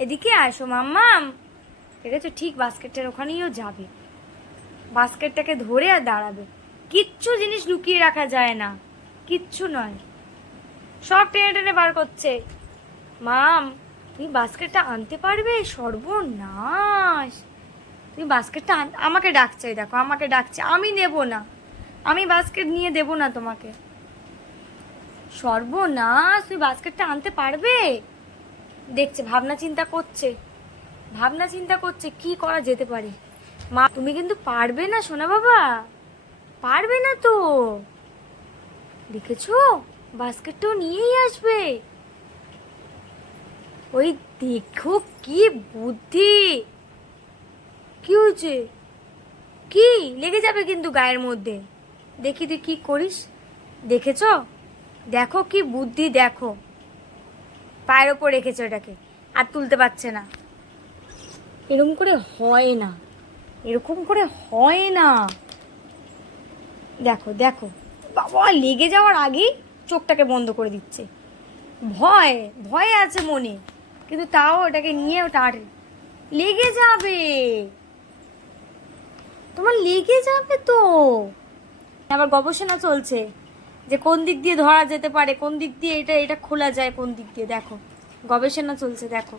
এদিকে আসো, মাম্মাম। দেখেছ, ঠিক বাস্কেটটার ওখানেই ও যাবে। বাস্কেটটাকে ধরে আর দাঁড়াবে। কিচ্ছু জিনিস লুকিয়ে রাখা যায় না। কিচ্ছু নয়। সব টেনে টেনে বার করছে। মাম, তুমি বাস্কেটটা আনতে পারবে? সর্বনাশ। তুমি বাস্কেটটা আমাকে ডাকছে দেখো, আমাকে ডাকছে। আমি নেব না। আমি বাস্কেট নিয়ে দেব না তোমাকে। সর্বনাশ, তুমি বাস্কেটটা আনতে পারবে? দেখছে, ভাবনা চিন্তা করছে। ভাবনা চিন্তা করছে, কি করা যেতে পারে? মা, তুমি কিন্তু পারবে না, সোনা বাবা। পারবে না তো। দেখেছ? বাস্কেটটাও নিয়েই আসবে। ওই দেখো কি বুদ্ধি। কি হয়েছে? কি? লেগে যাবে কিন্তু গায়ের মধ্যে। দেখি তুই কি করিস। দেখেছ? দেখো কি বুদ্ধি, দেখো। পায়ের ওপর রেখেছে ওটাকে, আর তুলতে পারছে না। এরকম করে হয় না। এরকম করে হয় না। দেখো দেখো। বাবা, লেগে যাওয়ার আগেই চোখটাকে বন্ধ করে দিচ্ছে। ভয় ভয় আছে মনে। কিন্তু তাও ওটাকে নিয়ে আর লেগে যাবে। তোমার লেগে যাবে তো। আবার গবেষণা চলছে। যে কোন দিক দিয়ে ধরা যেতে পারে, কোন দিক দিয়ে এটা এটা খোলা যায় কোন দিক দিয়ে? দেখো, গবেষণা চলছে, দেখো।